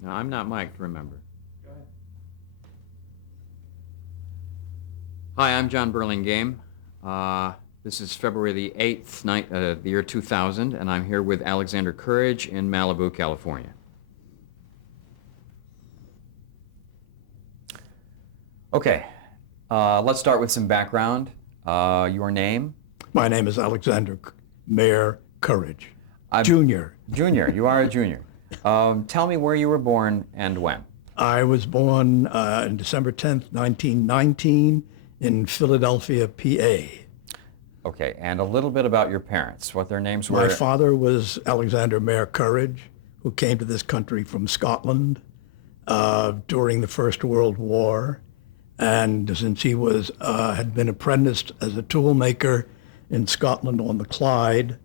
No, I'm not mic'd, remember. Go ahead. Hi, I'm John Burlingame. This is February the 8th, the year 2000, and I'm here with Alexander Courage in Malibu, California. Okay, let's start with some background. Your name? My name is Alexander Mayor Courage, I'm Jr. Junior. You are a junior. Tell me where you were born and when. I was born on December 10th, 1919 in Philadelphia, PA. Okay, and a little bit about your parents, what their names were. My father was Alexander Mayor Courage, who came to this country from Scotland during the First World War. And since he had been apprenticed as a tool maker in Scotland on the Clyde,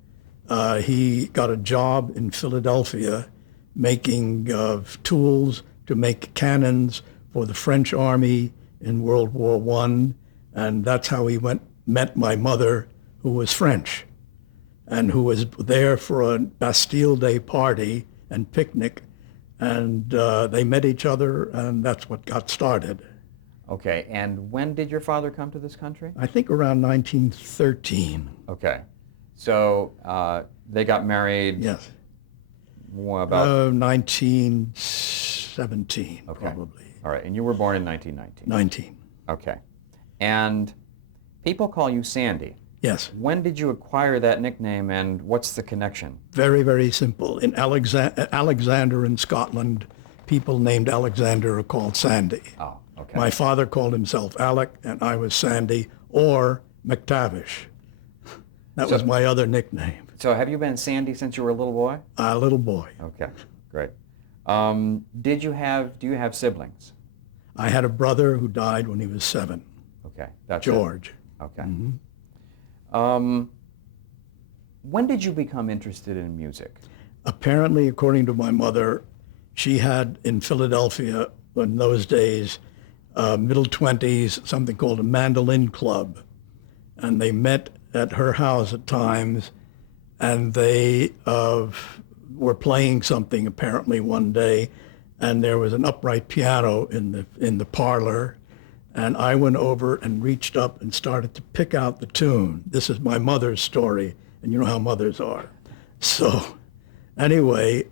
he got a job in Philadelphia making tools to make cannons for the French Army in World War I. And that's how he met my mother, who was French, and who was there for a Bastille Day party and picnic. And they met each other, and that's what got started. Okay, and when did your father come to this country? I think around 1913. Okay, so they got married. Yes. About 1917, okay. Probably. All right, and you were born in 1919. 19. Okay, and people call you Sandy. Yes. When did you acquire that nickname, and what's the connection? Very, very simple. In Alexander in Scotland, people named Alexander are called Sandy. Oh, okay. My father called himself Alec, and I was Sandy, or McTavish. That was my other nickname. So have you been Sandy since you were a little boy? A little boy. Okay, great. Do you have siblings? I had a brother who died when he was 7, Okay, that's George. Okay. Mhm. When did you become interested in music? Apparently, according to my mother, she had in Philadelphia in those days, middle 20s, something called a mandolin club. And they met at her house at times, and they were playing something apparently one day, and there was an upright piano in the parlor, and I went over and reached up and started to pick out the tune. This is my mother's story, and you know how mothers are. So anyway,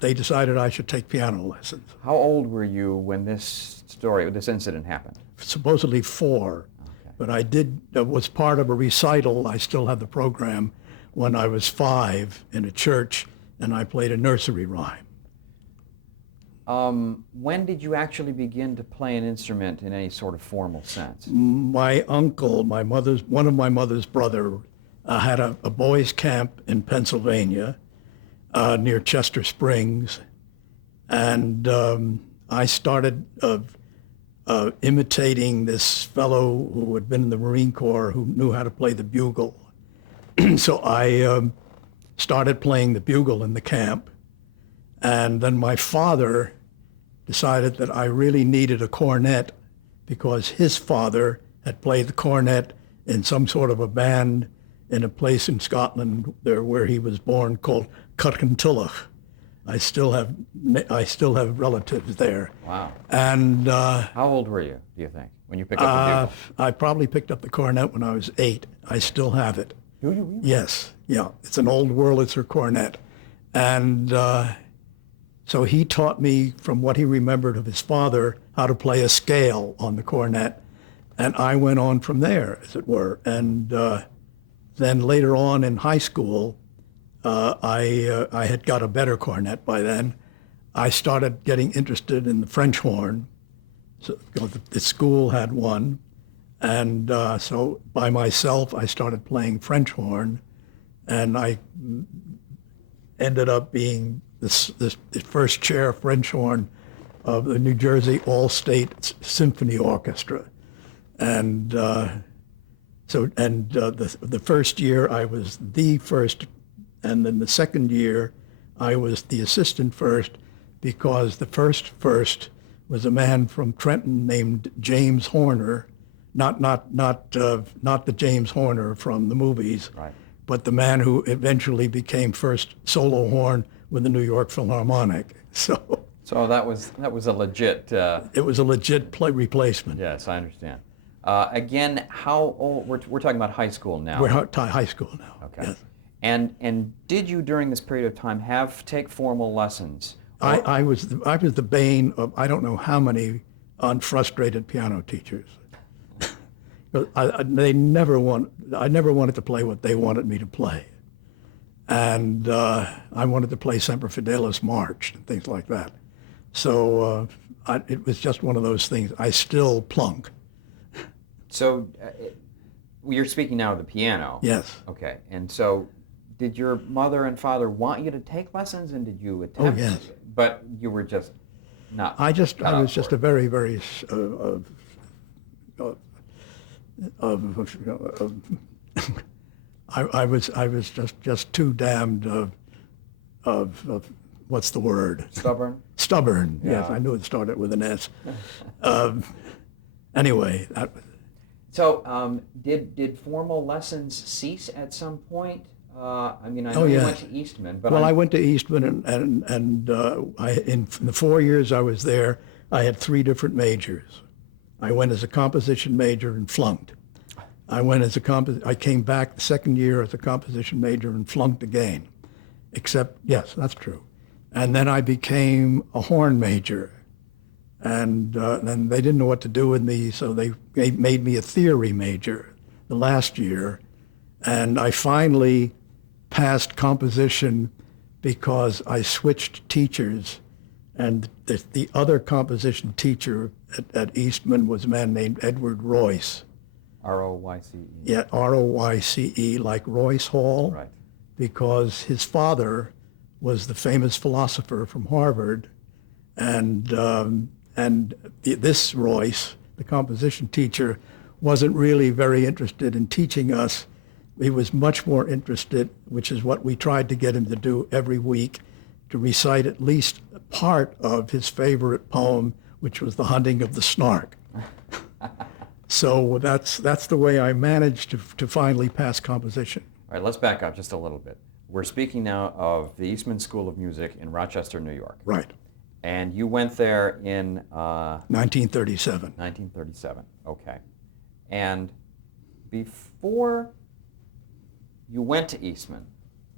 they decided I should take piano lessons. How old were you when this incident happened? Supposedly 4, but I was part of a recital. I still have the program when I was 5 in a church, and I played a nursery rhyme. When did you actually begin to play an instrument in any sort of formal sense? My uncle, one of my mother's brother, had a boys' camp in Pennsylvania near Chester Springs, and I started imitating this fellow who had been in the Marine Corps who knew how to play the bugle. So I started playing the bugle in the camp, and then my father decided that I really needed a cornet because his father had played the cornet in some sort of a band in a place in Scotland where he was born called Cutkintullagh. I still have relatives there. Wow. And how old were you, do you think, when you picked up the bugle? I probably picked up the cornet when I was 8. I still have it. Do you really? Yes, yeah. It's an old Wurlitzer cornet. And so he taught me, from what he remembered of his father, how to play a scale on the cornet. And I went on from there, as it were. And then later on in high school, I had got a better cornet by then. I started getting interested in the French horn. So the school had one. And so by myself, I started playing French horn. And I ended up being the first chair French horn of the New Jersey All-State Symphony Orchestra. And the first year I was the first, and then the second year I was the assistant first, because the first was a man from Trenton named James Horner, not the James Horner from the movies, Right. but the man who eventually became first solo horn with the New York Philharmonic. So So that was a legit. It was a legit play replacement. Yes, I understand. Again, how old? We're talking about high school now. We're high school now. Okay. Yes. And did you during this period of time take formal lessons? I was the bane of I don't know how many unfrustrated piano teachers. I never wanted to play what they wanted me to play, and I wanted to play Semper Fidelis March and things like that. So it was just one of those things. I still plunk. So you're speaking now of the piano. Yes. Okay. And so did your mother and father want you to take lessons, and did you attempt? Oh, yes. But you were just not. I was just a very, very I was just too damned of what's the word? Stubborn? Stubborn. Yeah. Yes, I knew it started with an S. Anyway. So did formal lessons cease at some point? I mean, I know Oh, you yes. went to Eastman, but Well, I went to Eastman, and in the 4 years I was there, I had 3 different majors. I went as a composition major and flunked. I came back the second year as a composition major and flunked again. Except, yes, that's true. And then I became a horn major. And then they didn't know what to do with me, so they made me a theory major the last year. And I finally passed composition because I switched teachers. And the other composition teacher at Eastman was a man named Edward Royce. Royce. Yeah, Royce, like Royce Hall. Right. Because his father was the famous philosopher from Harvard. And this Royce, the composition teacher, wasn't really very interested in teaching us. He was much more interested, which is what we tried to get him to do every week, to recite at least part of his favorite poem, which was The Hunting of the Snark. So that's the way I managed to finally pass composition. All right, let's back up just a little bit. We're speaking now of the Eastman School of Music in Rochester, New York. Right. And you went there in 1937. 1937. Okay. And before you went to Eastman,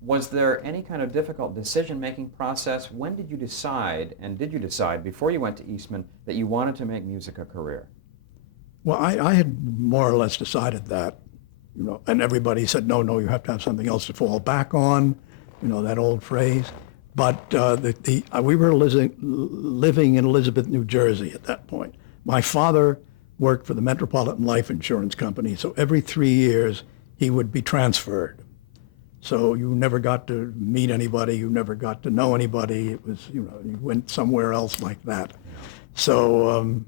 was there any kind of difficult decision-making process? When did you decide, and did you decide before you went to Eastman, that you wanted to make music a career? Well, I had more or less decided that, and everybody said, no, you have to have something else to fall back on, that old phrase. But we were living in Elizabeth, New Jersey at that point. My father worked for the Metropolitan Life Insurance Company, so every 3 years he would be transferred. So you never got to meet anybody, you never got to know anybody. It was, you went somewhere else like that. So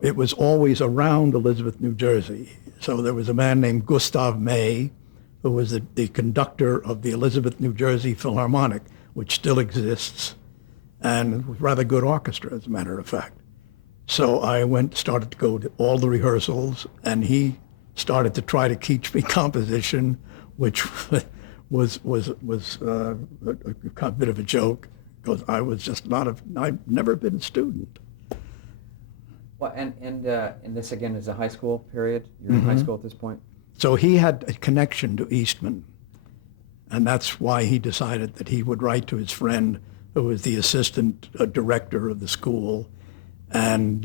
it was always around Elizabeth, New Jersey. So there was a man named Gustav May, who was the conductor of the Elizabeth, New Jersey Philharmonic, which still exists, and it was a rather good orchestra, as a matter of fact. So I started to go to all the rehearsals, and he started to try to teach me composition, which was a bit of a joke, because I was just I've never been a student. Well, and this again is a high school period. You're in high school at this point. So he had a connection to Eastman, and that's why he decided that he would write to his friend, who was the assistant director of the school, and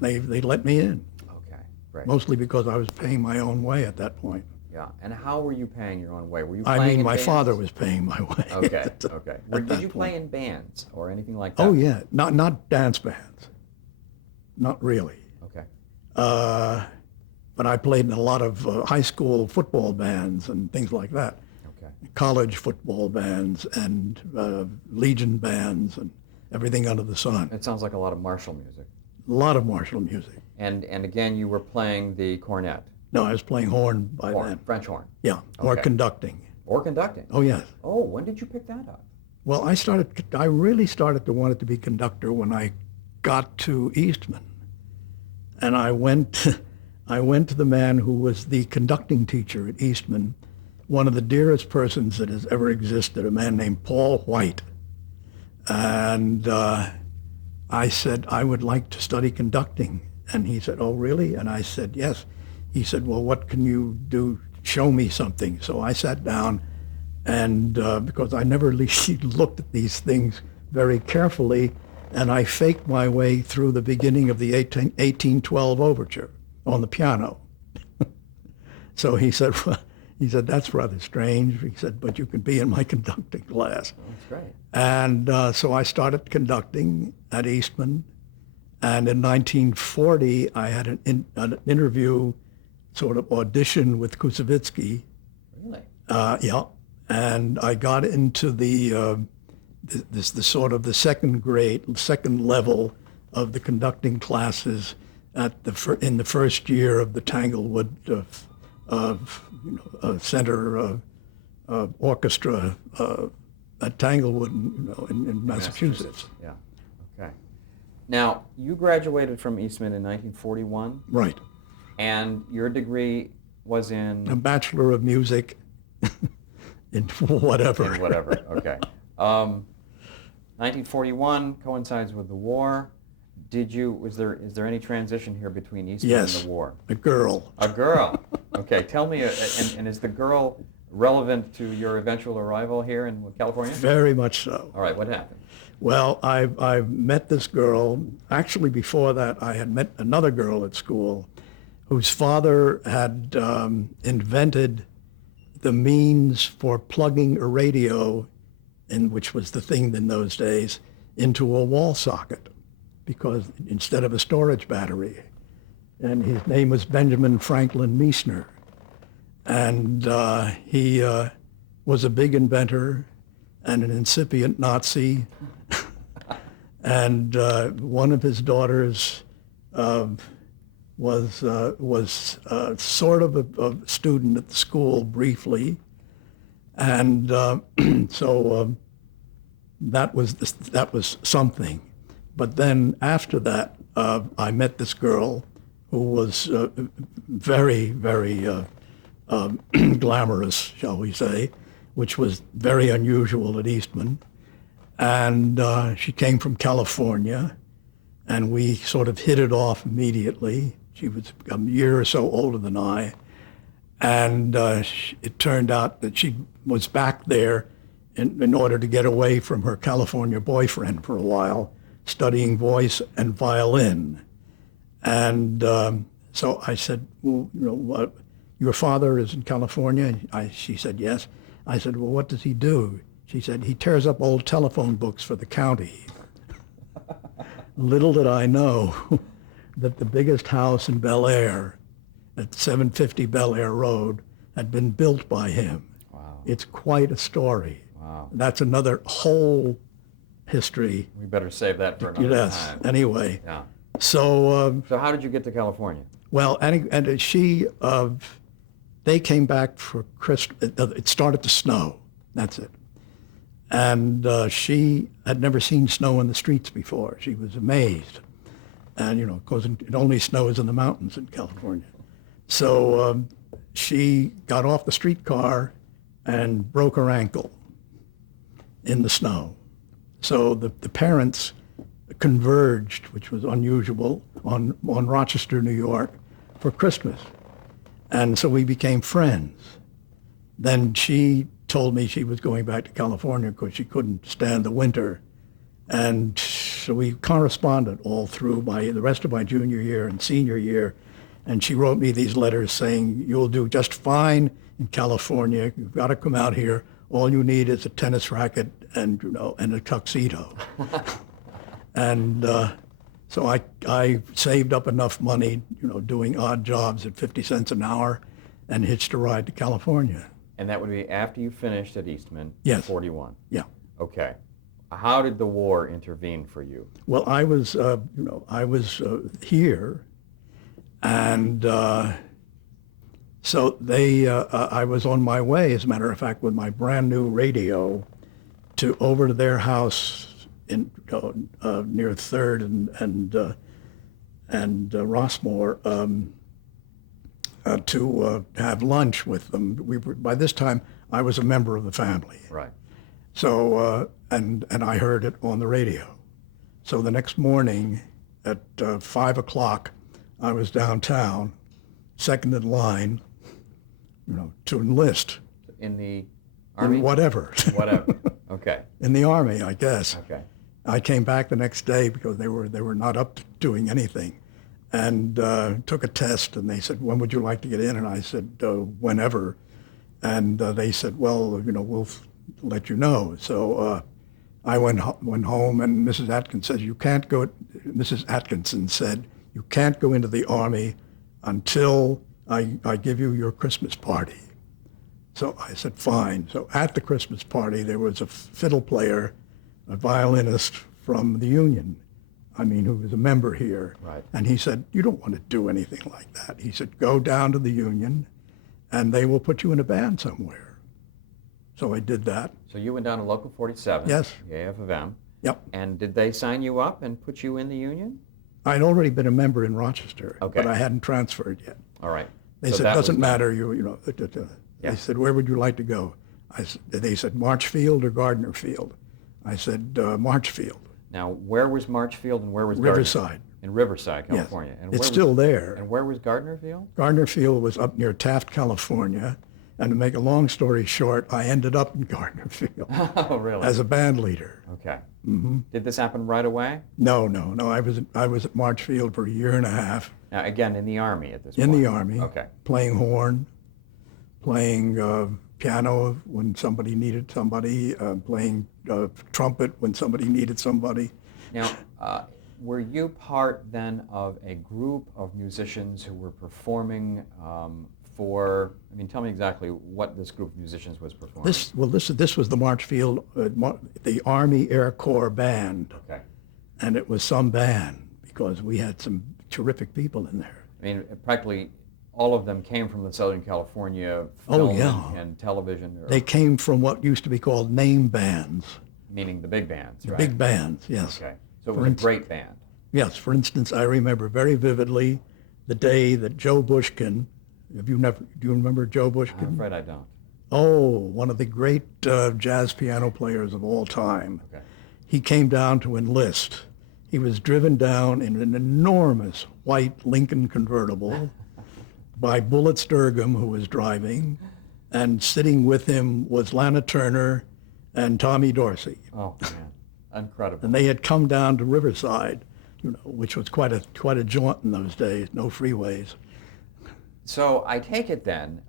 they let me in. Okay, great. Mostly because I was paying my own way at that point. Yeah, and how were you paying your own way? Were you I playing mean, in my bands? father was paying my way. Okay, okay. Did you play point. in bands or anything like that? Oh yeah, not dance bands, not really. Okay. But I played in a lot of high school football bands and things like that. Okay. College football bands and Legion bands and everything under the sun. It sounds like a lot of martial music. A lot of martial music. And again, you were playing the cornet. No, I was playing horn by Horn, then. French horn. Yeah, or Okay. conducting. Or conducting. Oh yes. Oh, when did you pick that up? Well, I really started to want it to be conductor when I got to Eastman. And I went to the man who was the conducting teacher at Eastman, one of the dearest persons that has ever existed, a man named Paul White. And I said, I would like to study conducting. And he said, oh, really? And I said, yes. He said, well, what can you do? Show me something. So I sat down, and because I never really looked at these things very carefully, and I faked my way through the beginning of the 1812 overture on the piano. So he said, well, that's rather strange. He said, but you can be in my conducting class. That's great. And so I started conducting at Eastman. And in 1940, I had an interview, sort of audition with Koussevitzky. Really? Yeah. And I got into the sort of the second level of the conducting classes in the first year of the Tanglewood Center Orchestra at Tanglewood, in Massachusetts. Yeah. Okay. Now, you graduated from Eastman in 1941, Right. and your degree was in A Bachelor of Music in whatever. in whatever. Okay. 1941 coincides with the war. Is there any transition here between Eastman Yes. and the war? A girl. A girl. Okay. Tell me, and is the girl relevant to your eventual arrival here in California? Very much so. All right. What happened? Well, I met this girl. Actually, before that, I had met another girl at school whose father had invented the means for plugging a radio, which was the thing in those days, into a wall socket, because instead of a storage battery. And his name was Benjamin Franklin Meissner. And he was a big inventor and an incipient Nazi. And one of his daughters was sort of a student at the school briefly, and so that was something. But then after that, I met this girl who was very, very glamorous, shall we say, which was very unusual at Eastman. And she came from California, and we sort of hit it off immediately. She was a year or so older than I, and it turned out that she was back there in order to get away from her California boyfriend for a while, studying voice and violin. And so I said, well, what, your father is in California? She said, yes. I said, well, what does he do? She said, he tears up old telephone books for the county. Little did I know that the biggest house in Bel Air, at 750 Bel Air Road, had been built by him. Wow. It's quite a story. Wow. That's another whole history. We better save that for another Yes. time. Anyway, Yeah. so So how did you get to California? well, and she, they came back for Christmas. It started to snow. That's it. And she had never seen snow in the streets before. She was amazed. And, because it only snows in the mountains in California. So she got off the streetcar and broke her ankle in the snow. So the parents converged, which was unusual, on Rochester, New York, for Christmas. And so we became friends. Then she told me she was going back to California because she couldn't stand the winter. And so we corresponded all through the rest of my junior year and senior year. And she wrote me these letters saying, you'll do just fine in California. You've got to come out here. All you need is a tennis racket and a tuxedo. And so I saved up enough money, doing odd jobs at 50 cents an hour, and hitched a ride to California. And that would be after you finished at Eastman in Yes. 41. Yeah. Okay. How did the war intervene for you? Well, I was here, and so I was on my way, as a matter of fact, with my brand new radio, over to their house in near Third and Rossmore to have lunch with them. By this time, I was a member of the family. Right. So, and I heard it on the radio. So the next morning at 5 o'clock, I was downtown, second in line, to enlist In the in Army? whatever, Whatever. Okay. in the Army, I guess. Okay. I came back the next day because they were not up to doing anything, and took a test. And they said, "When would you like to get in?" And I said, "Whenever." And they said, "Well, we'll let you know." So I went home, and Mrs. Atkins said, "You can't go." Mrs. Atkinson said, "You can't go into the Army until I give you your Christmas party." So I said, "Fine." So at the Christmas party, there was a fiddle player, a violinist from the Union, who was a member here. Right. And he said, "You don't want to do anything like that." He said, "Go down to the Union, and they will put you in a band somewhere." So I did that. So you went down to Local 47. Yes. The AF of M. Yep. And did they sign you up and put you in the Union? I'd already been a member in Rochester, Okay. but I hadn't transferred yet. All right. They So said, that was "Doesn't done. matter, Yeah. They said, "Where would you like to go?" They said, "Marchfield or Gardner Field?" I said, "Marchfield." Now, where was Marchfield and where was Gardner? Riverside. In Riverside, Yes. California. And It's where still was, there. And where was Gardner Field? Gardner Field was up near Taft, California. And to make a long story short, I ended up in Gardner Field Oh, really? as a band leader. Okay. Mm-hmm. Did this happen right away? No. I was at Marchfield for a year and a half Now, again, in the Army at this in point? the Army, Okay. playing horn, playing piano when somebody needed somebody, playing trumpet when somebody needed somebody. Now, were you part then of a group of musicians who were performing tell me exactly what this group of musicians was performing. This was the Marchfield, the Army Air Corps Band, Okay. and it was some band because we had some terrific people in there. Practically all of them came from the Southern California Oh, film yeah. and television, They came from what used to be called name bands, meaning the big bands, right? big bands, yes. Okay. So it was a great band. Yes, for instance, I remember very vividly the day that Joe Bushkin, do you remember Joe Bushkin? I'm afraid I don't. Oh, one of the great jazz piano players of all time. Okay. He came down to enlist. He was driven down in an enormous white Lincoln convertible by Bullet Sturgum, who was driving, and sitting with him was Lana Turner and Tommy Dorsey. Oh, man. Incredible. And they had come down to Riverside, which was quite a jaunt in those days, no freeways. So I take it then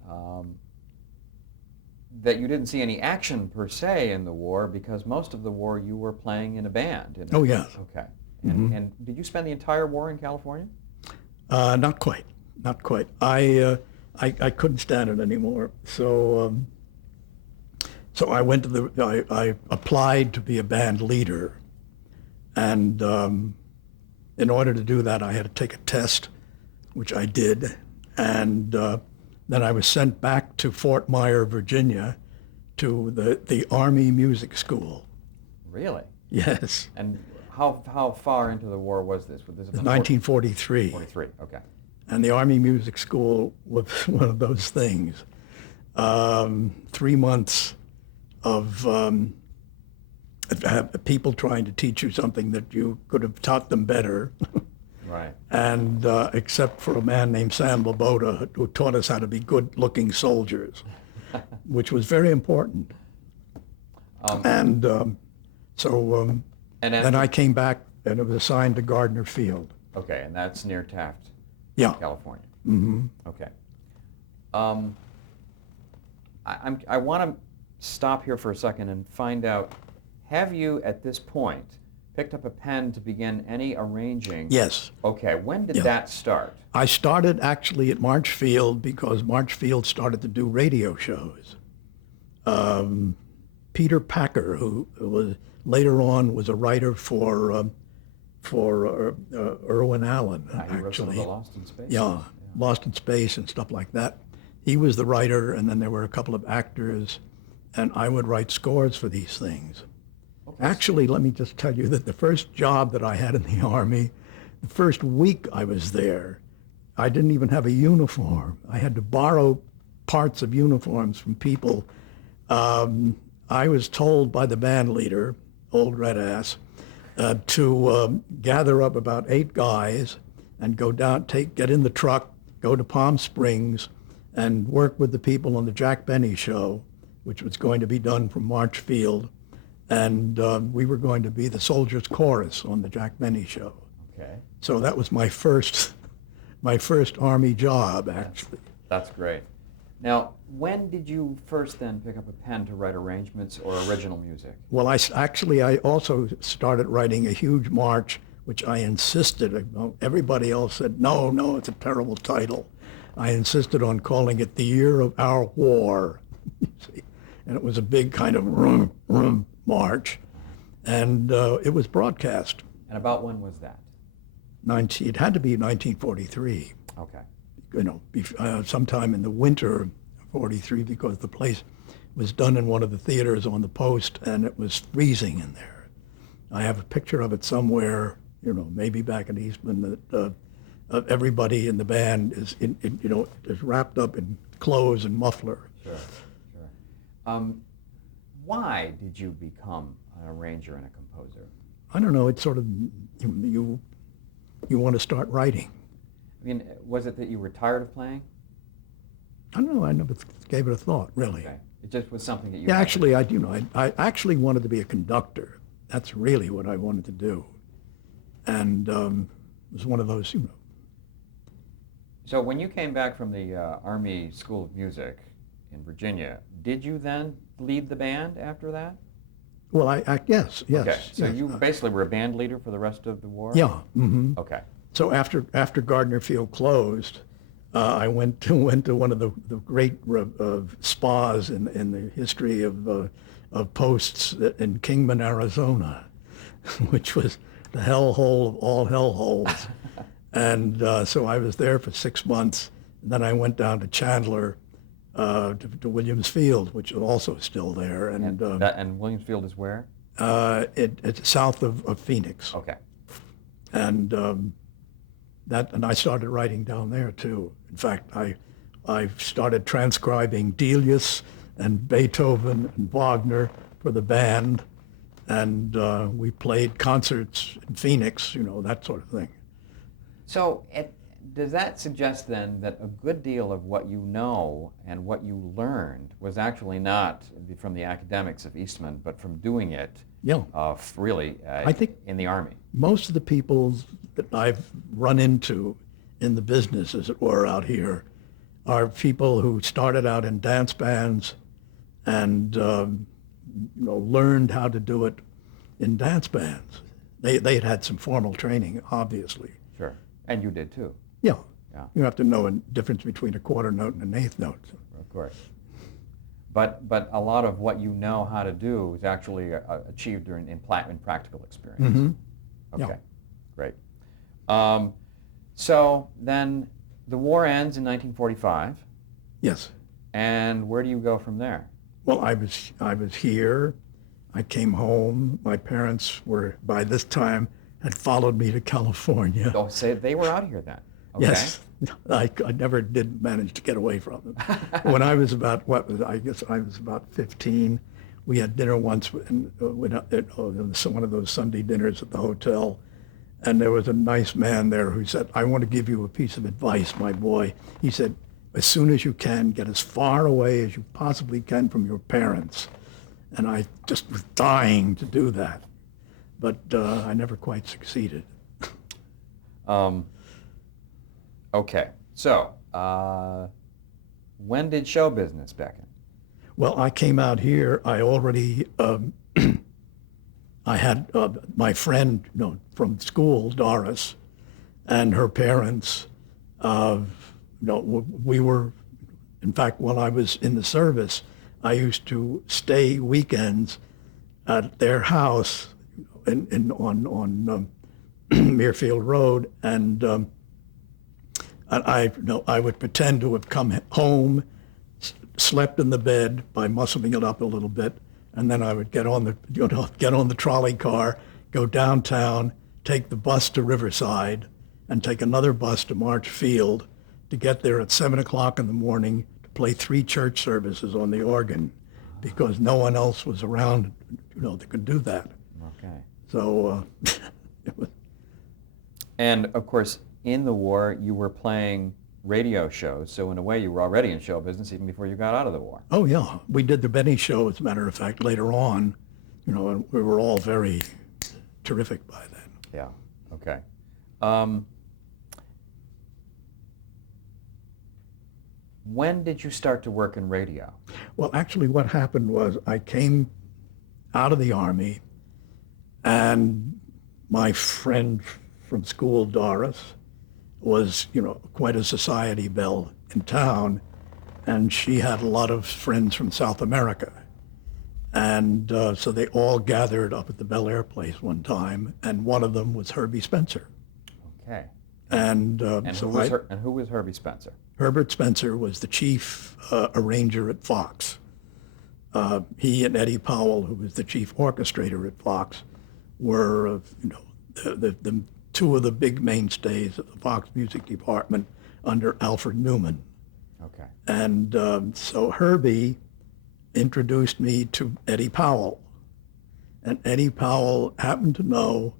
that you didn't see any action per se in the war because most of the war you were playing in a band. Oh, yes. Okay. And did you spend the entire war in California? Not quite. I couldn't stand it anymore. So I went to I applied to be a band leader, and in order to do that, I had to take a test, which I did, and then I was sent back to Fort Myer, Virginia, to the Army Music School. Really? Yes. And how far into the war was this? Would this have been 1943. 43, okay. And the Army Music School was one of those things. 3 months of people trying to teach you something that you could have taught them better. Right. And except for a man named Sam Laboda, who taught us how to be good-looking soldiers, which was very important. And then I came back and it was assigned to Gardner Field. Okay, and that's near Taft, Yeah. California. Mm-hmm. Okay. I want to stop here for a second and find out, have you at this point picked up a pen to begin any arranging? Yes. Okay, when did Yeah. that start? I started actually at Marchfield because Marchfield started to do radio shows. Peter Packer, who was later on was a writer for Irwin Allen, He wrote some of actually. the Lost in Space. Yeah, Lost in Space and stuff like that. He was the writer, and then there were a couple of actors, and I would write scores for these things. Okay. Actually, let me just tell you that the first job that I had in the Army, the first week I was there, I didn't even have a uniform. I had to borrow parts of uniforms from people. I was told by the band leader, old Red Ass, to gather up about 8 guys and go down, get in the truck, go to Palm Springs, and work with the people on the Jack Benny show, which was going to be done from Marchfield, and we were going to be the Soldiers Chorus on the Jack Benny show. Okay. So that was my first Army job, actually. That's great. Now, when did you first then pick up a pen to write arrangements or original music? Well, I also started writing a huge march, which I insisted. Everybody else said, no, it's a terrible title. I insisted on calling it The Year of Our War. You see? And it was a big kind of march. And it was broadcast. And about when was that? It had to be 1943. Okay. Sometime in the winter of 43, because the place was done in one of the theaters on the Post, and it was freezing in there. I have a picture of it somewhere, maybe back in Eastman, that everybody in the band is wrapped up in clothes and muffler. Sure. Why did you become an arranger and a composer? I don't know. It's sort of you want to start writing. I mean, was it that you were tired of playing? I don't know. I never gave it a thought, really. Okay. It just was something that you... Yeah, actually, I actually wanted to be a conductor. That's really what I wanted to do. And it was one of those, So when you came back from the Army School of Music in Virginia, did you then lead the band after that? Well, yes. Okay, so yes. you basically were a band leader for the rest of the war? Yeah. Mm-hmm. Okay. So after Gardner Field closed, I went to one of the great spas in the history of posts in Kingman, Arizona, which was the hellhole of all hellholes. And so I was there for 6 months. And then I went down to Chandler, to Williams Field, which is also still there. And Williams Field is where? It's south of Phoenix. Okay. And and I started writing down there too. In fact, I started transcribing Delius and Beethoven and Wagner for the band, and we played concerts in Phoenix, that sort of thing. So does that suggest then that a good deal of what you know and what you learned was actually not from the academics of Eastman, but from doing it Yeah. I think in the Army? Most of the people that I've run into in the business, as it were, out here, are people who started out in dance bands and learned how to do it in dance bands. They had some formal training, obviously. Sure. And you did too. Yeah. Yeah. You have to know a difference between a quarter note and an eighth note. Of course. But a lot of what you know how to do is actually achieved in practical experience. Mm-hmm. Okay, Yeah. Great. So then the war ends in 1945, Yes. and where do you go from there? Well, I was here. I came home. My parents were, by this time, had followed me to California. Oh, say they were out here then. Okay. Yes. I never did manage to get away from them. When I was about, I guess I was about 15, we had dinner once in one of those Sunday dinners at the hotel, and there was a nice man there who said, I want to give you a piece of advice, my boy. He said, as soon as you can, get as far away as you possibly can from your parents. And I just was dying to do that, but I never quite succeeded. Okay, so when did show business beckon? Well, I came out here. I already, I had my friend, from school, Doris, and her parents. We were, in fact, while I was in the service, I used to stay weekends at their house on Muirfield Road, and I would pretend to have come home, slept in the bed by muscling it up a little bit, and then I would get on the trolley car, go downtown, take the bus to Riverside, and take another bus to Marchfield to get there at 7 o'clock in the morning to play 3 church services on the organ because no one else was around, that could do that. Okay. So, it was, And of course, in the war, you were playing radio shows, so in a way, you were already in show business even before you got out of the war. oh yeah, we did the Benny Show, as a matter of fact, later on, and we were all very terrific by then. Yeah. Okay. Um, when did you start to work in radio? Well, actually, what happened was I came out of the Army, and my friend from school, Doris, was, quite a society belle in town, and she had a lot of friends from South America. And so they all gathered up at the Bel Air place one time, and one of them was Herbie Spencer. Okay. And And so who was Herbie Spencer? Herbert Spencer was the chief arranger at Fox. He and Eddie Powell, who was the chief orchestrator at Fox, were, the two of the big mainstays of the Fox music department under Alfred Newman. Okay. And so Herbie introduced me to Eddie Powell. And Eddie Powell happened to know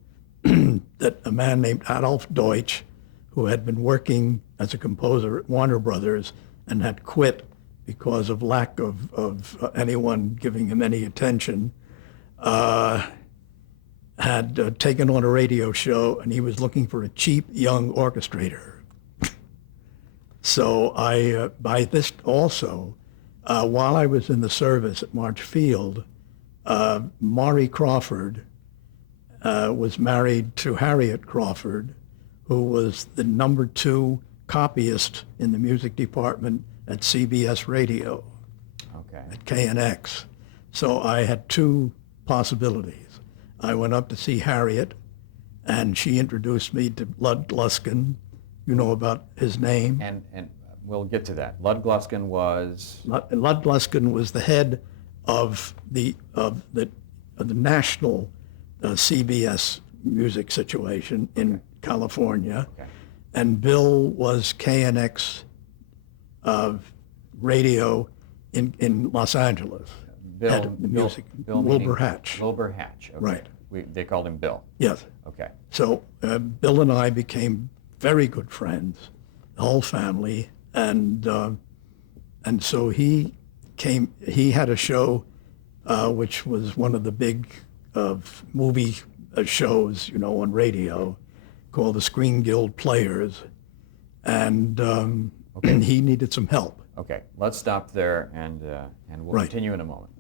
that a man named Adolf Deutsch, who had been working as a composer at Warner Brothers and had quit because of lack of anyone giving him any attention, had taken on a radio show, and he was looking for a cheap young orchestrator. So by this also, while I was in the service at March Field, Maury Crawford was married to Harriet Crawford, who was the #2 copyist in the music department at CBS Radio, Okay. at KNX. So I had two possibilities. I went up to see Harriet, and she introduced me to Lud Gluskin. You know about his name? And we'll get to that. Lud Gluskin was... Lud Gluskin was the head of the national CBS music situation in California, Okay. and Bill was KNX radio in Los Angeles. Head of the music, Bill Wilbur meaning Hatch. Wilbur Hatch. Okay. Right. They called him Bill. Yes. Okay. So Bill and I became very good friends, the whole family, and so he had a show which was one of the big movie shows, on radio, called the Screen Guild Players, and he needed some help. Okay. Let's stop there, and we'll Right. continue in a moment.